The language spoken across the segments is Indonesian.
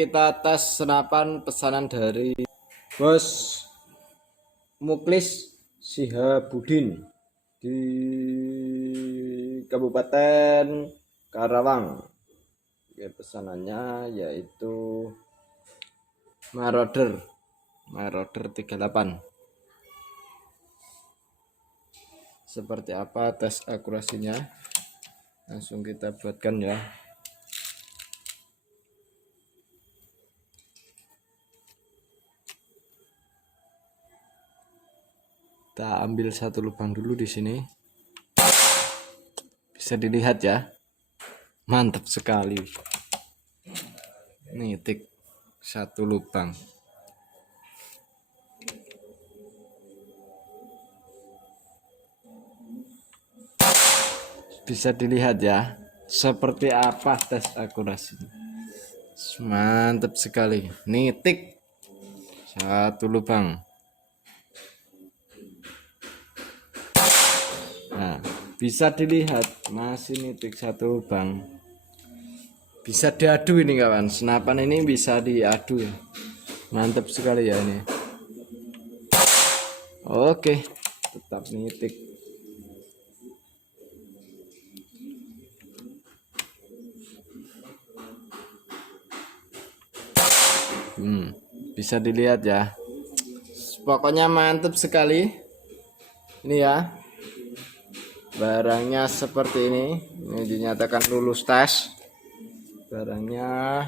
kita tes senapan pesanan dari Bos Muklis Sihabudin di Kabupaten Karawang. Oke, pesanannya yaitu Marauder 38. Seperti apa tes akurasinya? Langsung kita buatkan ya. Kita ambil satu lubang dulu di sini. Bisa dilihat ya. Mantap sekali. Nitik satu lubang. Bisa dilihat ya. Seperti apa tes akurasinya. Mantap sekali. Nitik satu lubang. Nah, bisa dilihat masih nitik satu lubang. Bisa diadu ini kawan, senapan ini bisa diadu ya. Mantap sekali ya ini. Oke, tetap nitik. Bisa dilihat ya. Pokoknya mantap sekali. Ini ya. Barangnya seperti ini dinyatakan lulus tes. Barangnya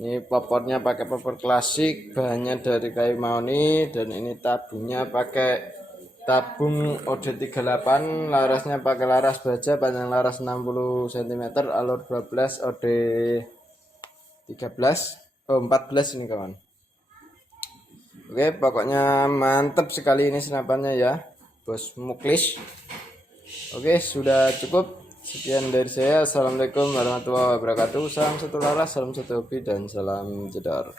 ini popornya pakai popor klasik, bahannya dari kayu mahoni, dan ini tabungnya pakai tabung OD38, larasnya pakai laras baja, panjang laras 60 cm, alur 12, OD 14 ini kawan. Oke, pokoknya mantap sekali ini senapannya ya, Bos Muklis. Oke, sudah cukup. Sekian dari saya. Assalamualaikum warahmatullahi wabarakatuh. Salam satu laras, salam satu hobi, dan salam jedar.